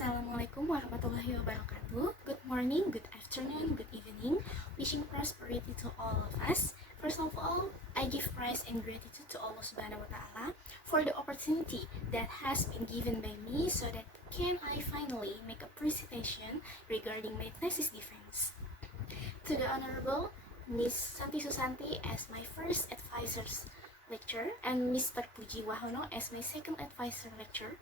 Assalamualaikum warahmatullahi wabarakatuh. Good morning, good afternoon, good evening. Wishing prosperity to all of us. First of all, I give praise and gratitude to Allah Subhanahu wa Ta'ala for the opportunity that has been given by me so that can I finally make a presentation regarding my thesis defense. To the Honorable Miss Santi Susanti as my first advisor's lecturer and Mr. Puji Wahono as my second advisor lecturer,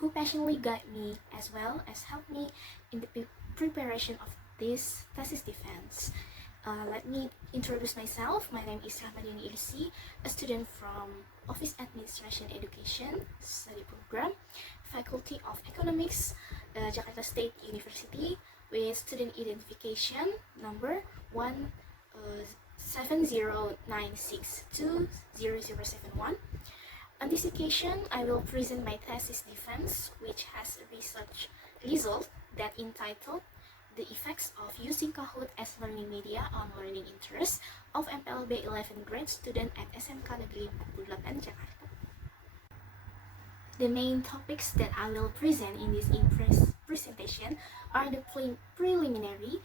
who passionately guide me as well as help me in the preparation of this thesis defense. Let me introduce myself. My name is Rahmadiani Irsy, a student from Office Administration Education Study Program, Faculty of Economics, Jakarta State University, with student identification number 17096200071. On this occasion, I will present my thesis defense, which has a research result that entitled The Effects of Using Kahoot as Learning Media on Learning Interests of MPLB 11th Grade Student at SMKN Negeri 48 Jakarta. The main topics that I will present in this presentation are the preliminary,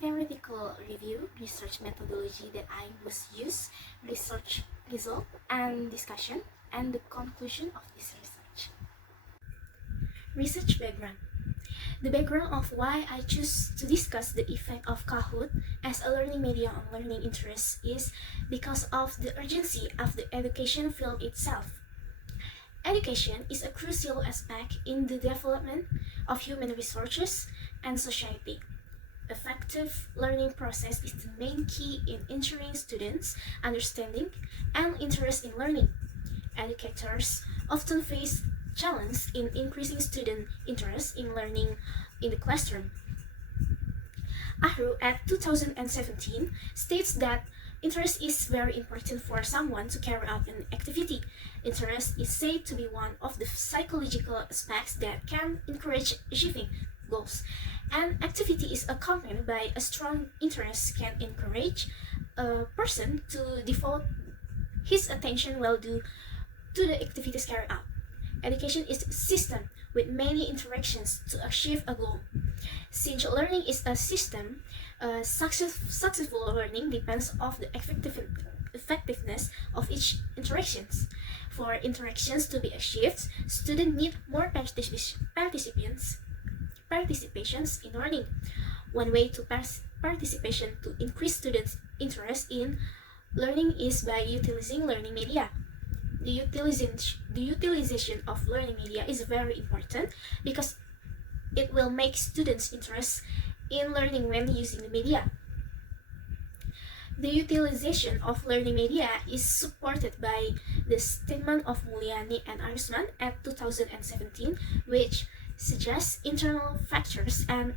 theoretical review, research methodology that I was used, research result, and discussion, and the conclusion of this research. Research background. The background of why I choose to discuss the effect of Kahoot as a learning media on learning interests is because of the urgency of the education field itself. Education is a crucial aspect in the development of human resources and society. Effective learning process is the main key in ensuring students' understanding and interest in learning. Educators often face challenges in increasing student interest in learning in the classroom. Ahru at 2017 states that interest is very important for someone to carry out an activity. Interest is said to be one of the psychological aspects that can encourage achieving goals. An activity is accompanied by a strong interest can encourage a person to devote his attention well to the activities carried out. Education is a system with many interactions to achieve a goal. Since learning is a system, successful learning depends on the effectiveness of each interactions. For interactions to be achieved, students need more participations in learning. One way to participation to increase students' interest in learning is by utilizing learning media. The utilization of learning media is very important because it will make students' interest in learning when using the media. The utilization of learning media is supported by the statement of Mulyani and Arisman at 2017, which suggests internal factors and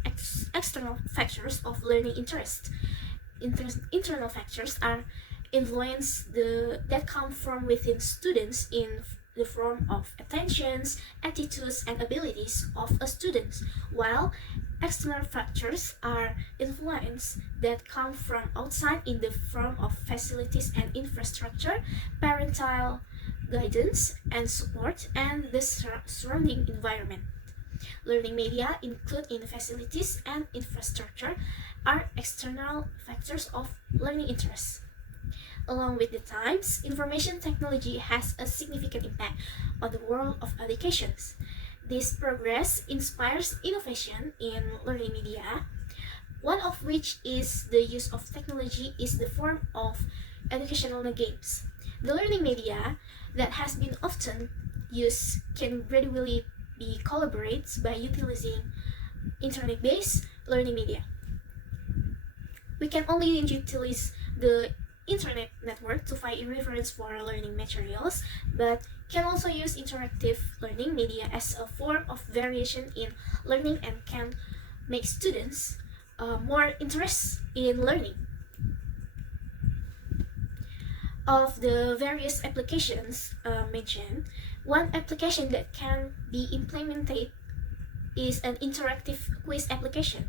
external factors of learning interest. Internal factors are influence that come from within students in the form of attentions, attitudes, and abilities of a student, while external factors are influence that come from outside in the form of facilities and infrastructure, parental guidance and support, and the surrounding environment. Learning media, including facilities and infrastructure, are external factors of learning interests. Along with the times, information technology has a significant impact on the world of education. This progress inspires innovation in learning media, one of which is the use of technology is the form of educational games. The learning media that has been often used can gradually be collaborated by utilizing internet-based learning media. We can only utilize the internet network to find reference for learning materials, but can also use interactive learning media as a form of variation in learning and can make students more interested in learning. Of the various applications mentioned, one application that can be implemented is an interactive quiz application.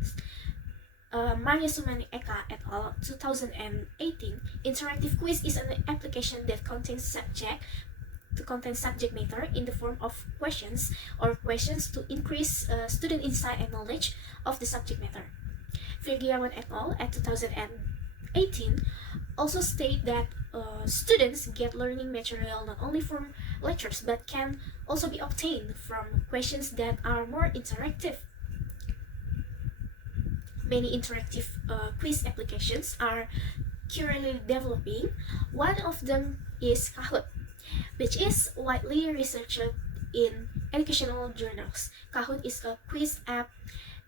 Maria Sumani Eka et al. 2018. Interactive quiz is an application that contains subject to contain subject matter in the form of questions or questions to increase student insight and knowledge of the subject matter. Virgiawan et al. At 2018 also state that students get learning material not only from lectures but can also be obtained from questions that are more interactive. Many interactive quiz applications are currently developing. One of them is Kahoot, which is widely researched in educational journals. Kahoot is a quiz app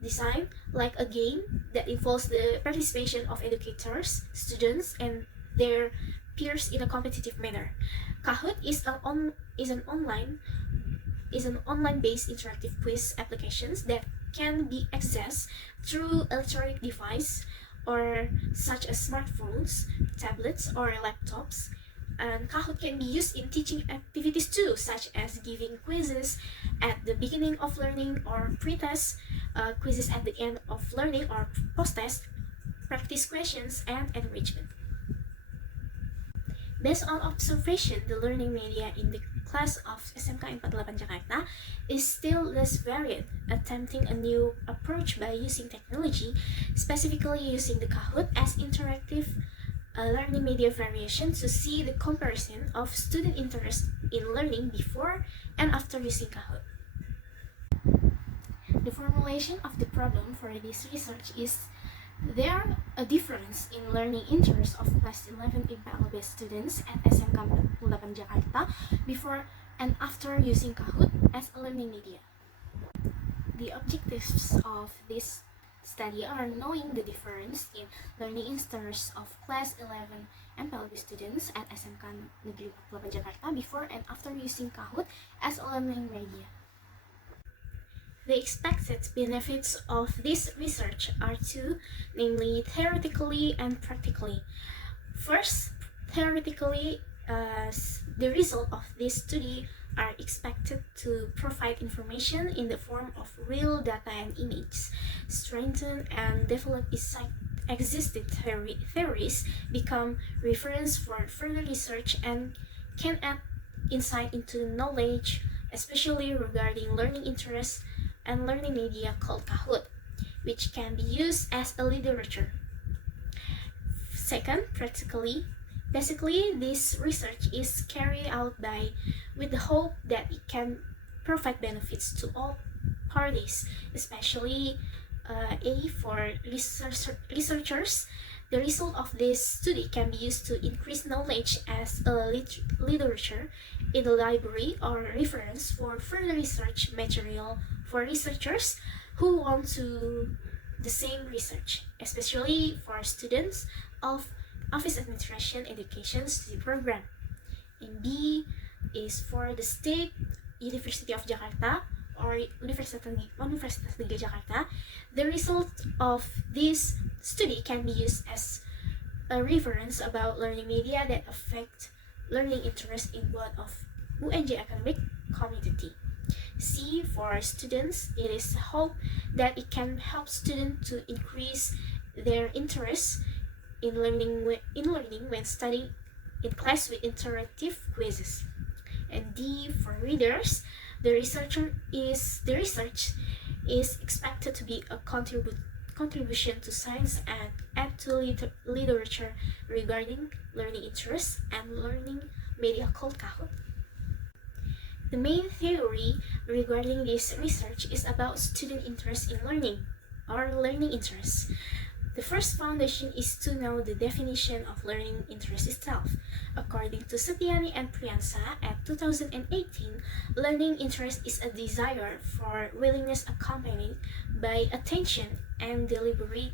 designed like a game that involves the participation of educators, students, and their peers in a competitive manner. Kahoot is an online-based interactive quiz applications that can be accessed through electronic device or such as smartphones, tablets, or laptops. And Kahoot can be used in teaching activities too, such as giving quizzes at the beginning of learning or pre-test, quizzes at the end of learning or post-test, practice questions, and enrichment. Based on observation, the learning media in the class of SMKN 48 Jakarta is still less varied, attempting a new approach by using technology, specifically using the Kahoot as interactive learning media variation to see the comparison of student interest in learning before and after using Kahoot. The formulation of the problem for this research is there a difference in learning interest of class 11 MPLB students at SMKN 48 Jakarta before and after using Kahoot as a learning media. The objectives of this study are knowing the difference in learning interest of class 11 MPLB students at SMKN Negeri 48 Jakarta before and after using Kahoot as a learning media. The expected benefits of this research are two, namely theoretically and practically. First, theoretically, the result of this study are expected to provide information in the form of real data and images, strengthen and develop existing theories, become reference for further research, and can add insight into knowledge, especially regarding learning interests and learning media called Kahoot, which can be used as a literature. Second, practically, basically this research is carried out with the hope that it can provide benefits to all parties, especially for researchers. The result of this study can be used to increase knowledge as a literature in the library or reference for further research material for researchers who want to the same research, especially for students of Office Administration Education Study Program. And B is for the State University of Jakarta or Universitas Negeri Jakarta. The result of this study can be used as a reference about learning media that affect learning interest in both of UNJ academic community. C for students, it is hope that it can help students to increase their interest in learning when studying in class with interactive quizzes. And D for readers, the research is expected to be a contribution to science and add to literature regarding learning interests and learning media called Kahoot. The main theory regarding this research is about student interest in learning or learning interests. The first foundation is to know the definition of learning interest itself. According to Setiani and Priyansa at 2018, learning interest is a desire for willingness accompanied by attention and deliberate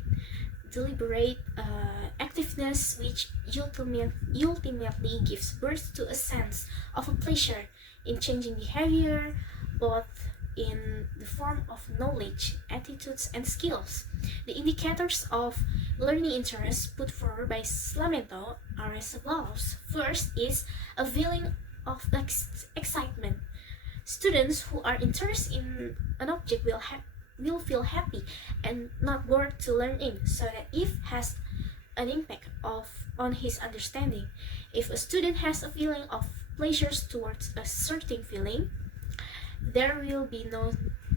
activeness, which ultimately gives birth to a sense of a pleasure in changing behavior, both in the form of knowledge, attitudes, and skills. The indicators of learning interest put forward by Slamento are as follows. First is a feeling of excitement. Students who are interested in an object will feel happy and not bored to learn in, so that it has an impact on his understanding. If a student has a feeling of pleasures towards a certain feeling, there will be no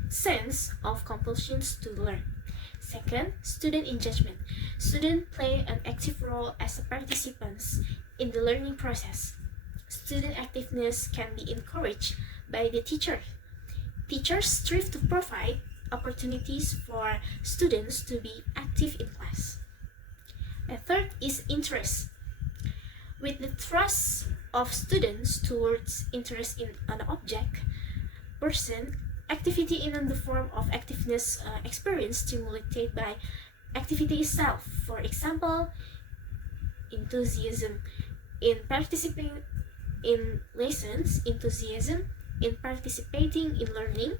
sense of compulsions to learn. Second, student engagement. Students play an active role as participants in the learning process. Student activeness can be encouraged by the teacher. Teachers strive to provide opportunities for students to be active in class. And third is interest. With the thrust of students towards interest in an object, person, activity in the form of activeness experience stimulated by activity itself. For example, enthusiasm in participating in lessons, enthusiasm in participating in learning,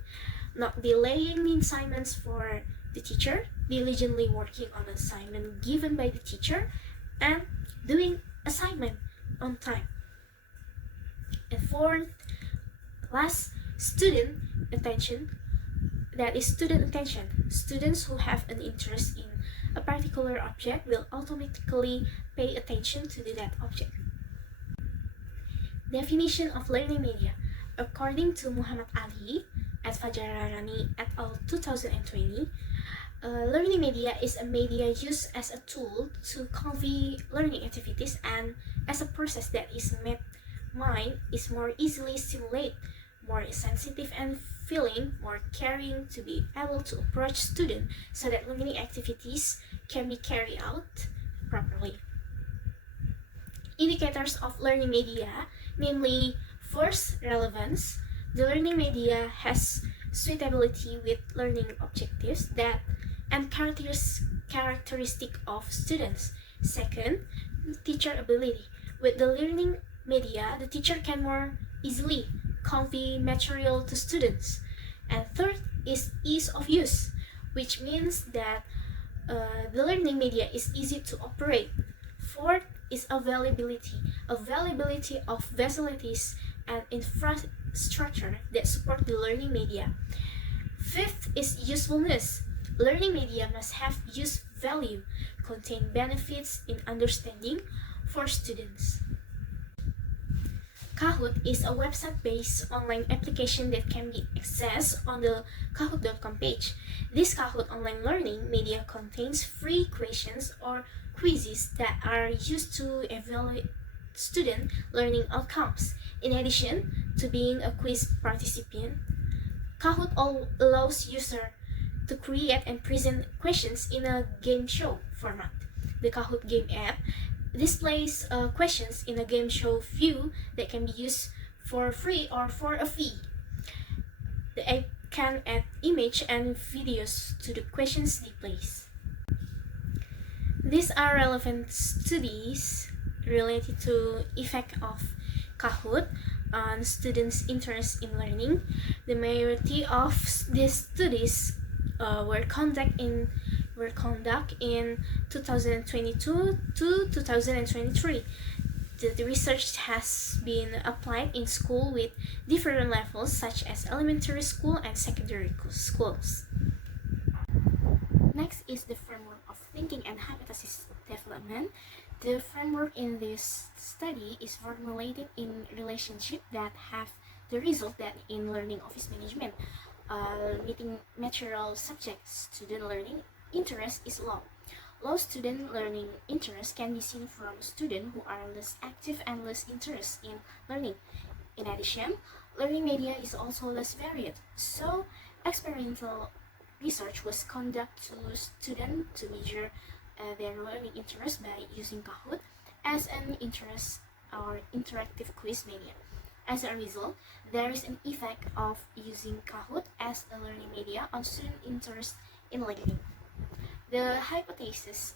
not delaying the assignments for the teacher, diligently working on assignment given by the teacher, and doing assignment on time. And fourth, last, student attention. That is student attention. Students who have an interest in a particular object will automatically pay attention to that object. Definition of learning media. According to Muhammad Ali at Fajarani et al. 2020, learning media is a media used as a tool to convey learning activities and as a process that is made mind is more easily stimulated, more sensitive and feeling, more caring to be able to approach students so that learning activities can be carried out properly. Indicators of learning media, namely first, relevance. The learning media has suitability with learning objectives that and characteristic of students. Second, teacher ability. With the learning media, the teacher can more easily convey material to students. And third is ease of use, which means that the learning media is easy to operate. Fourth is availability of facilities and infrastructure that support the learning media. Fifth is usefulness. Learning media must have use value, contain benefits in understanding for students. Kahoot is a website-based online application that can be accessed on the kahoot.com page. This Kahoot online learning media contains free questions or quizzes that are used to evaluate student learning outcomes. In addition to being a quiz participant, Kahoot allows users to create and present questions in a game show format. The Kahoot game app displays questions in a game show view that can be used for free or for a fee. The app can add image and videos to the questions displays. These are relevant studies related to effect of Kahoot on students' interest in learning. The majority of these studies were conducted in 2022 to 2023. The research has been applied in school with different levels such as elementary school and secondary schools. Next is the framework of thinking and hypothesis development. The framework in this study is formulated in relationships that have the result that in learning office management, meeting material subjects, student learning interest is low. Low student learning interest can be seen from students who are less active and less interested in learning. In addition, learning media is also less varied, so experimental research was conducted to students to measure their learning interest by using Kahoot as an interest or interactive quiz media. As a result, there is an effect of using Kahoot as a learning media on student interest in learning. The hypothesis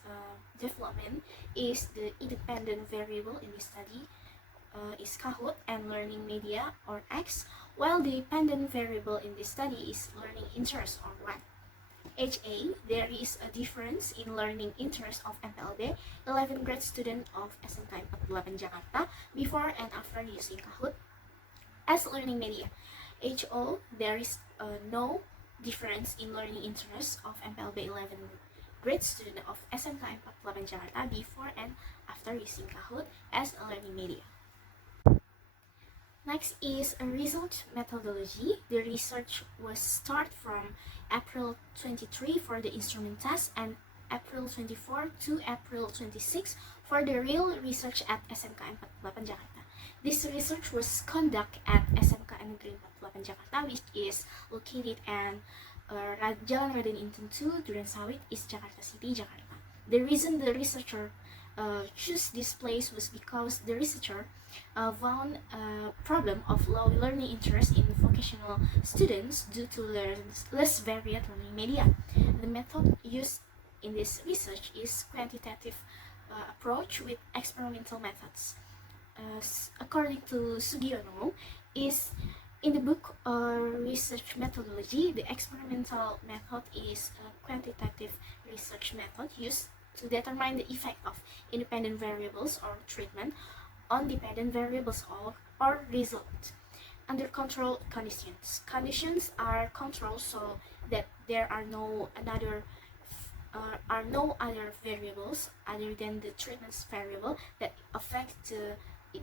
development is the independent variable in the study is Kahoot and learning media or X, while the dependent variable in this study is learning interest or Y. HA, there is a difference in learning interest of MPLB 11th grade student of SMKN 48 Jakarta before and after using Kahoot as learning media. HO, there is no difference in learning interest of MPLB 11th grade student of SMKN 48 Jakarta before and after using Kahoot as a learning media. Next is a result methodology. The research was start from April 23 for the instrument test and April 24 to April 26 for the real research at SMKN 48 Jakarta. This research was conducted at SMKN Negeri 48 Jakarta, which is located at Jalan Raden Inten 2, Durensawit, East Jakarta City, Jakarta. The reason the researcher chose this place was because the researcher found a problem of low learning interest in vocational students due to less varied learning media. The method used in this research is quantitative approach with experimental methods. According to Sugiono, is in the book Research Methodology, the experimental method is a quantitative research method used to determine the effect of independent variables or treatment on dependent variables or result under controlled conditions. Conditions are controlled so that there are no other variables other than the treatment's variable that affect the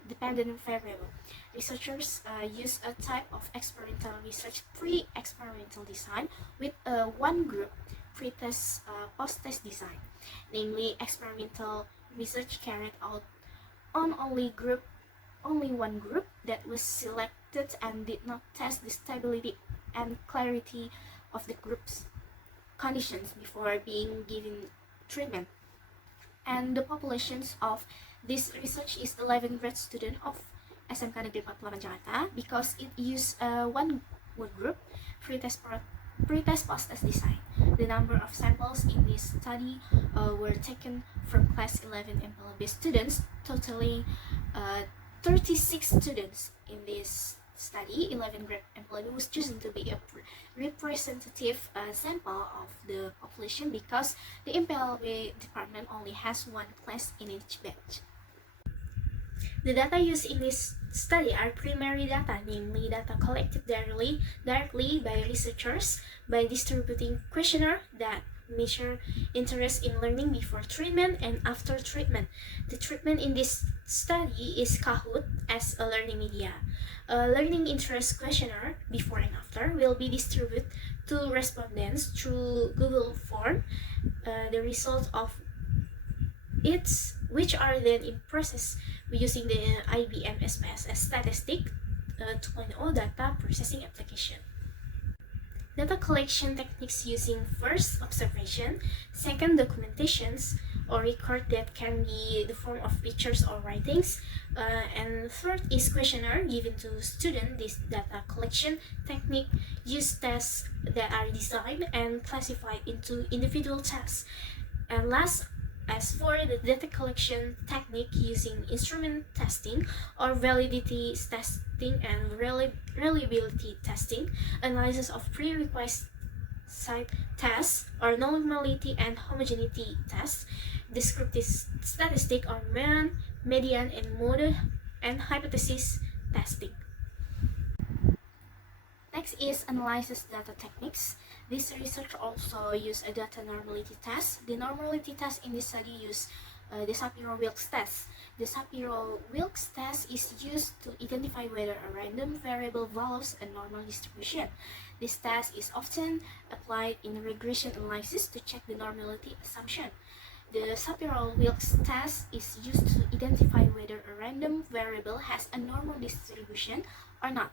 dependent variable. Researchers use a type of experimental research pre-experimental design with one group pre-test post-test design. Namely, experimental research carried out on only one group that was selected and did not test the stability and clarity of the group's conditions before being given treatment. And the populations of this research is 11 grad student of SMK Negeri 48 Jakarta because it used one group pre-test post-test design. The number of samples in this study were taken from class 11 MPLB students, totaling 36 students in this study. 11 grade MPLB was chosen to be a representative sample of the population because the MPLB department only has one class in each batch. The data used in this study are primary data, namely data collected directly by researchers by distributing questionnaire that measure interest in learning before treatment and after treatment. The treatment in this study is Kahoot as a learning media. A learning interest questionnaire before and after will be distributed to respondents through Google Form. The result of which are then in process using the IBM SPSS Statistic 2.0 data processing application. Data collection techniques using first observation, second documentations or record that can be the form of pictures or writings, and third is questionnaire given to student. This data collection technique use tests that are designed and classified into individual tests. And last, as for the data collection technique using instrument testing or validity testing and reliability testing, analysis of prerequisite tests or normality and homogeneity tests, descriptive statistic or mean, median, and mode, and hypothesis testing. Next is analysis data techniques. This research also used a data normality test. The normality test in this study used the Shapiro-Wilks test. The Shapiro-Wilks test is used to identify whether a random variable follows a normal distribution. This test is often applied in regression analysis to check the normality assumption. The Shapiro-Wilks test is used to identify whether a random variable has a normal distribution or not.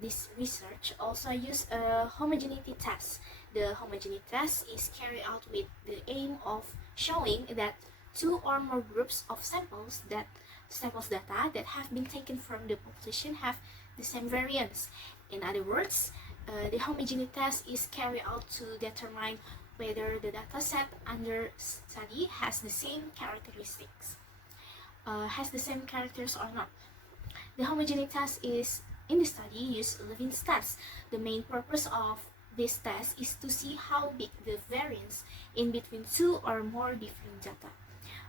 This research also used a homogeneity test. The homogeneity test is carried out with the aim of showing that two or more groups of samples data that have been taken from the population have the same variance. In other words, the homogeneity test is carried out to determine whether the data set under study has the same characteristics, or not. The homogeneity test is in the study use Levin's test. The main purpose of this test is to see how big the variance in between two or more different data.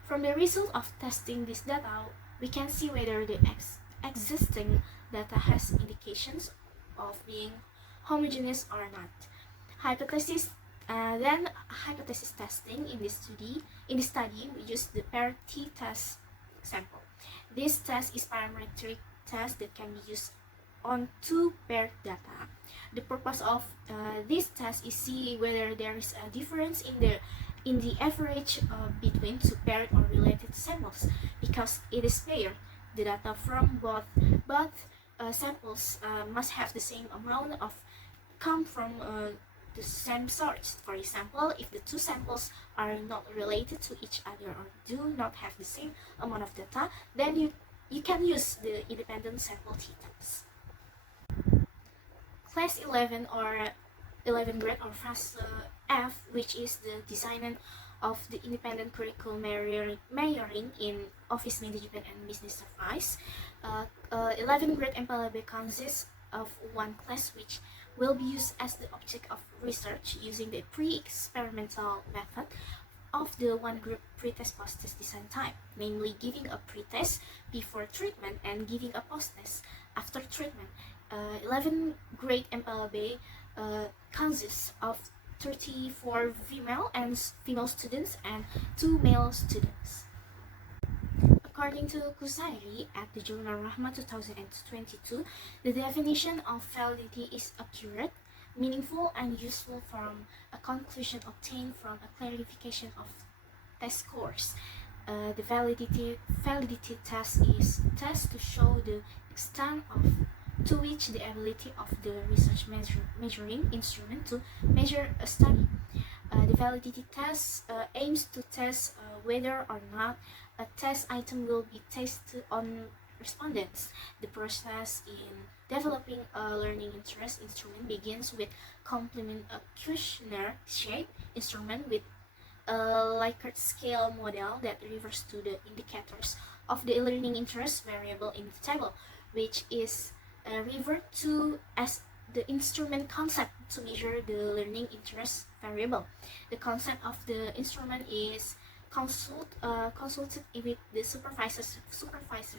From the result of testing this data, we can see whether the existing data has indications of being homogeneous or not. Hypothesis testing in this study we use the pair t-test sample. This test is parametric test that can be used on two paired data. The purpose of this test is see whether there is a difference in the average between two paired or related samples. Because it is paired, the data from both samples must have the same amount of come from the same source. For example, if the two samples are not related to each other or do not have the same amount of data, then you can use the independent sample t-test. Class 11 or 11th grade or Fast F, which is the design of the independent curriculum majoring in office management and business advice. 11th grade MPLB consists of one class which will be used as the object of research using the pre-experimental method of the one group pre-test post-test design type, namely giving a pre-test before treatment and giving a post-test after treatment. 11th grade MPLB consists of 34 female students and 2 male students. According to Kusairi at the journal Rahma 2022, the definition of validity is accurate, meaningful, and useful from a conclusion obtained from a clarification of test scores. The validity test is a test to show the extent to which the ability of the research measuring instrument to measure a study. The validity test aims to test whether or not a test item will be tested on respondents. The process in developing a learning interest instrument begins with complement a questionnaire shape instrument with a Likert scale model that refers to the indicators of the learning interest variable in the table, which is referred to as the instrument concept to measure the learning interest variable. The concept of the instrument is consulted with the supervisor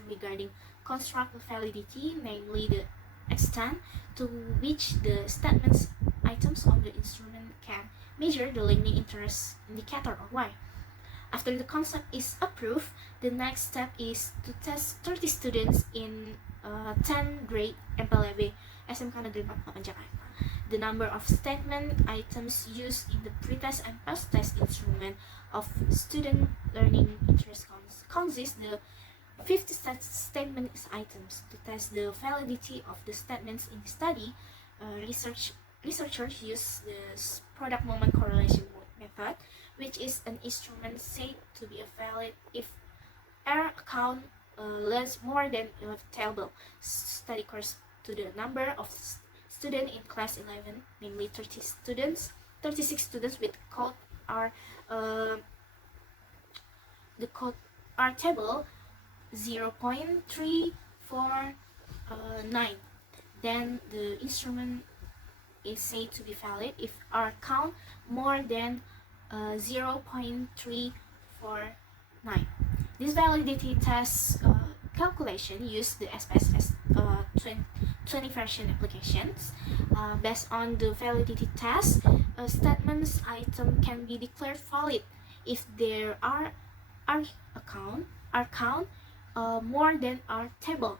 regarding construct validity, namely the extent to which the statements items of the instrument can measure the learning interest indicator or Y. After the concept is approved, the next step is to test 30 students in 10th grade MPLB SMKN Negeri 48 Jakarta. The number of statement items used in the pre-test and post-test instrument of student learning interest consists the 50 statement items. To test the validity of the statements in the study, researchers use the product moment correlation method, which is an instrument said to be valid if error count less more than a table. Study corresponds to the number of students in class 11, namely 36 students with code R. The code R table 0.349. Then the instrument is said to be valid if R count more than 0.349. This validity test calculation use the SPSS 20 version applications. Based on the validity test, a statement's item can be declared valid if there are R count more than R table.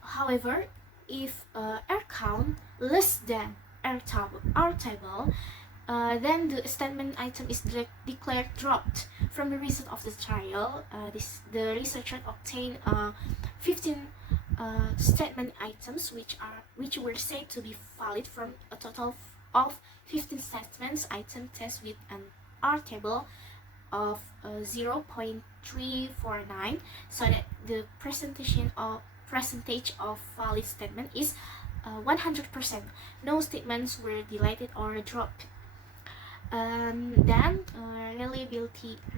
However, if R count less than R table, then the statement item is declared dropped. From the result of the trial, the researcher obtained 15 statement items which were said to be valid from a total of 15 statements item test with an R table of 0.349, so that the percentage of valid statement is 100%. No statements were deleted or dropped. Then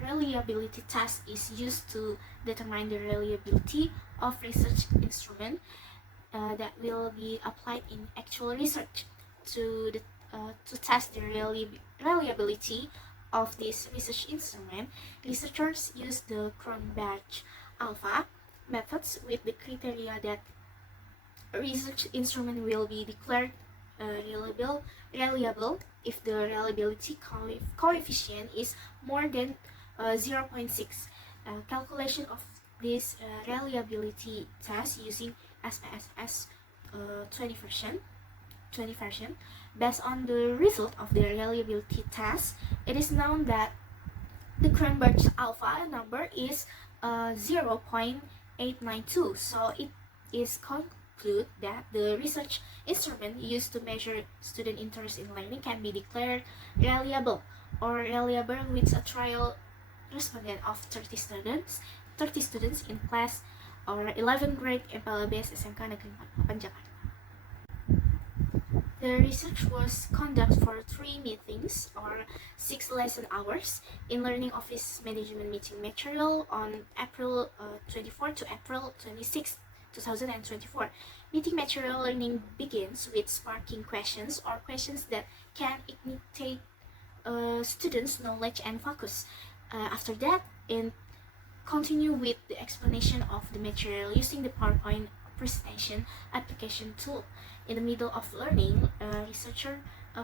reliability test is used to determine the reliability of research instrument that will be applied in actual research. To test the reliability of this research instrument, researchers use the Cronbach alpha methods with the criteria that a research instrument will be declared reliable if the reliability coefficient is more than 0.6. Calculation of this reliability test using SPSS 20 version. Based on the result of the reliability test, it is known that the Cranberg's alpha number is 0.892. So it is conclude that the research instrument used to measure student interest in learning can be declared reliable with a trial respondent of 30 students in class or 11th grade MPLB SMK Negeri 8 Jakarta. The research was conducted for 3 meetings or 6 lesson hours in Learning Office Management meeting material on April 24 to April 26, 2024. Meeting material learning begins with sparking questions or questions that can ignite students' knowledge and focus. After that, continue with the explanation of the material using the PowerPoint presentation application tool. In the middle of learning, researcher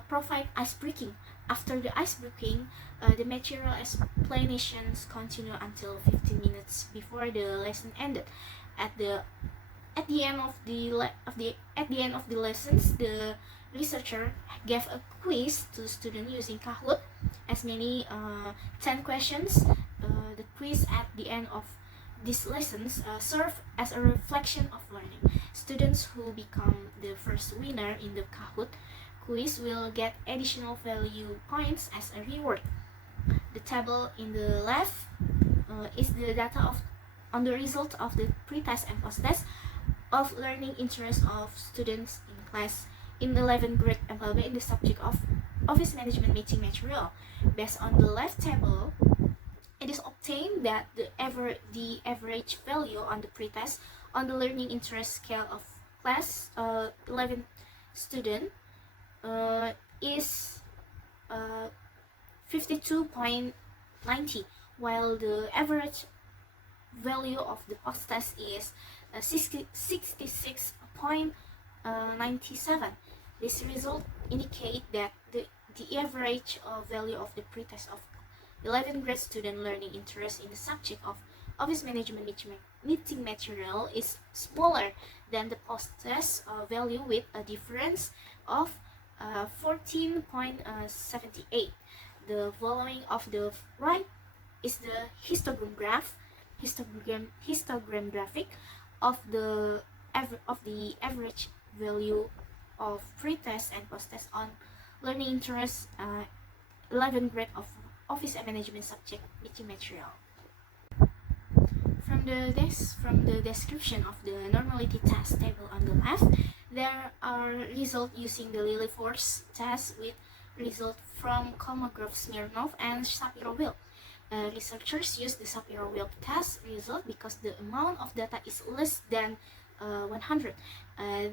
provide ice breaking. After the ice breaking, the material explanations continue until 15 minutes before the lesson ended. At the end of the lessons, the researcher gave a quiz to students using Kahoot. As many 10 questions. The quiz at the end of these lessons serve as a reflection of learning. Students who become the first winner in the Kahoot quiz will get additional value points as a reward. The table in the left is the data on the result of the pre-test and post-test of learning interest of students in class in 11th grade MPLB in the subject of Office Management meeting material. Based on the left table, it is obtained that the average value on the pretest on the learning interest scale of class 11 student is 52.90, while the average value of the post-test is 66.97. This result indicate that the average value of the pretest of 11th grade student learning interest in the subject of Office Management meeting material is smaller than the post-test value with a difference of 14.78. The following of the right is the histogram graphic of the average value of pre-test and post-test on learning interest 11th grade of Office Management subject meeting material. From the description of the normality test table on the left, there are results using the Lilliefors test with result from Kolmogorov, Smirnov, and Shapiro-Wilk. Researchers use the Shapiro-Wilk test result because the amount of data is less than 100.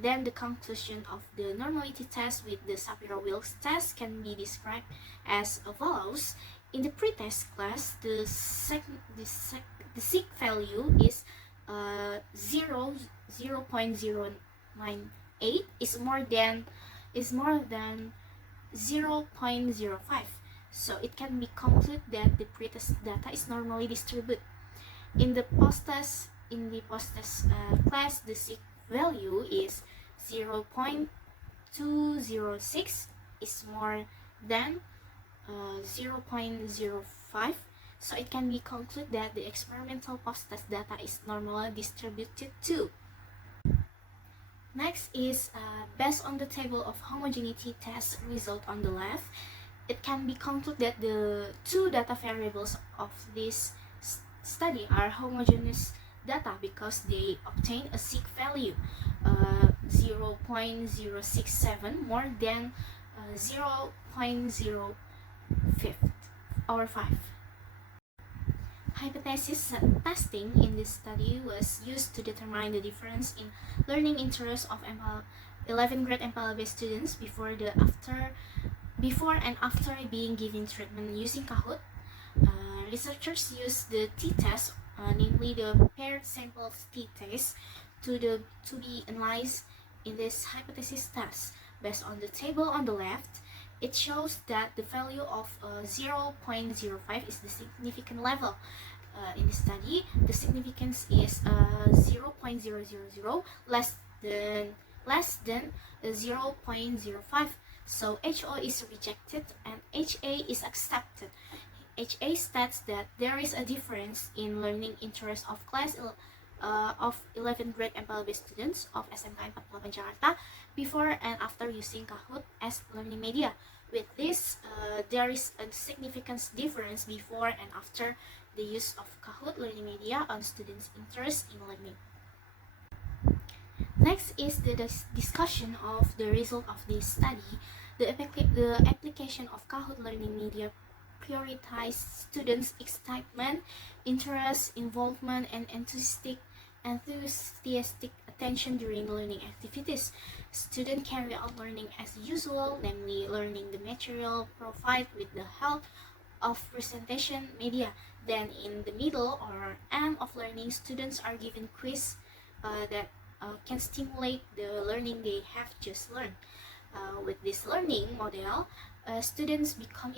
Then the conclusion of the normality test with the Shapiro-Wilk test can be described as follows. In the pretest class, the sigma value is 0.098 is more than 0.05. So it can be concluded that the pretest data is normally distributed. In the post-test class, the sigma value is 0.206 is more than 0.05, so it can be concluded that the experimental post-test data is normally distributed too. Next is based on the table of homogeneity test result on the left, it can be concluded that the two data variables of this study are homogeneous data because they obtain a sigma value 0.067 more than 0.05. Hypothesis testing in this study was used to determine the difference in learning interest of 11th grade MPLB students before and after being given treatment using Kahoot. Researchers used the t-test, namely the paired samples t-test, to be analyzed in this hypothesis test. Based on the table on the left, it shows that the value of 0.05 is the significant level. In this study, the significance is 0.000, less less than 0.05. So HO is rejected and HA is accepted. HA states that there is a difference in learning interest of of 11th grade MPLB students of SMKN 48 Jakarta before and after using Kahoot as learning media. With this, there is a significant difference before and after the use of Kahoot learning media on students' interest in learning. Next is the discussion of the result of this study. The application of Kahoot learning media prioritized students' excitement, interest, involvement, and enthusiastic attention during learning activities. Students carry out learning as usual, namely learning the material provided with the help of presentation media. Then in the middle or end of learning, students are given quiz that can stimulate the learning they have just learned. With this learning model, students become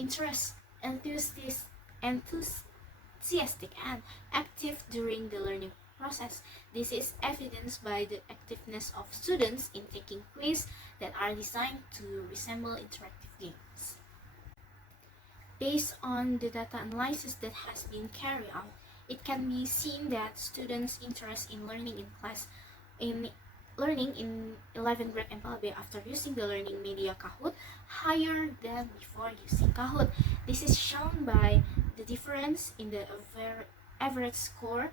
enthusiastic and active during the learning process. This is evidenced by the activeness of students in taking quizzes that are designed to resemble interactive games. Based on the data analysis that has been carried out, it can be seen that students' interest in learning in 11th grade MPLB after using the learning media Kahoot higher than before using Kahoot. This is shown by the difference in the average score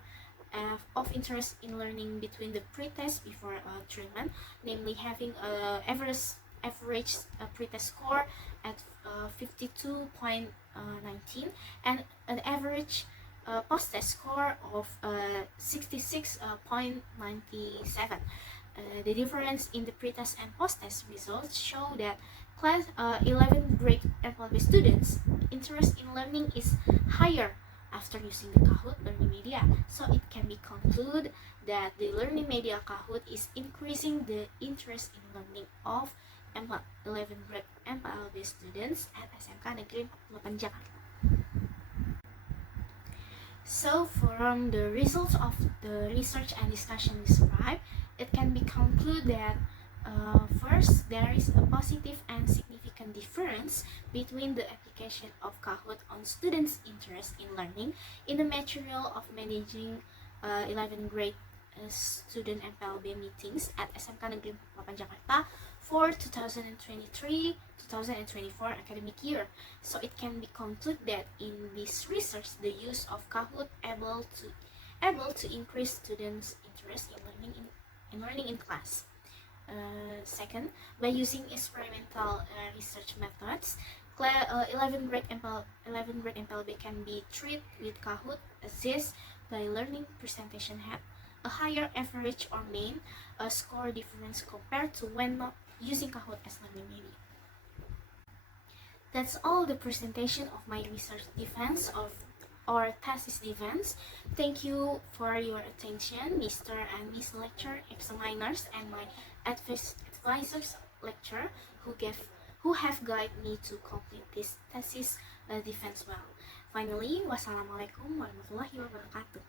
of interest in learning between the pre-test before treatment, namely having an average pre-test score at 52.19 and an average post-test score of 66.97. The difference in the pre-test and post-test results show that class 11th grade MPLB students' interest in learning is higher after using the Kahoot learning media. So it can be concluded that the learning media Kahoot is increasing the interest in learning of 11th grade MPLB students at SMK Negeri 48 Jakarta. So from the results of the research and discussion described, it can be concluded that first, there is a positive and significant difference between the application of Kahoot on students' interest in learning in the material of managing 11th grade student MPLB meetings at SMK Negeri 48 Jakarta for 2023-2024 academic year. So it can be concluded that in this research, the use of Kahoot able to increase students' interest in learning in class. Second, by using experimental research methods, 11th grade MPLB can be treated with Kahoot assist by learning presentation have a higher average or mean score difference compared to when not using Kahoot as learning media. That's all the presentation of my research defense or thesis defense. Thank you for your attention, Mr. and Miss Lecturer, examiners, and my advisors lecturer who have guided me to complete this thesis defense well. Finally, wassalamualaikum warahmatullahi wabarakatuh.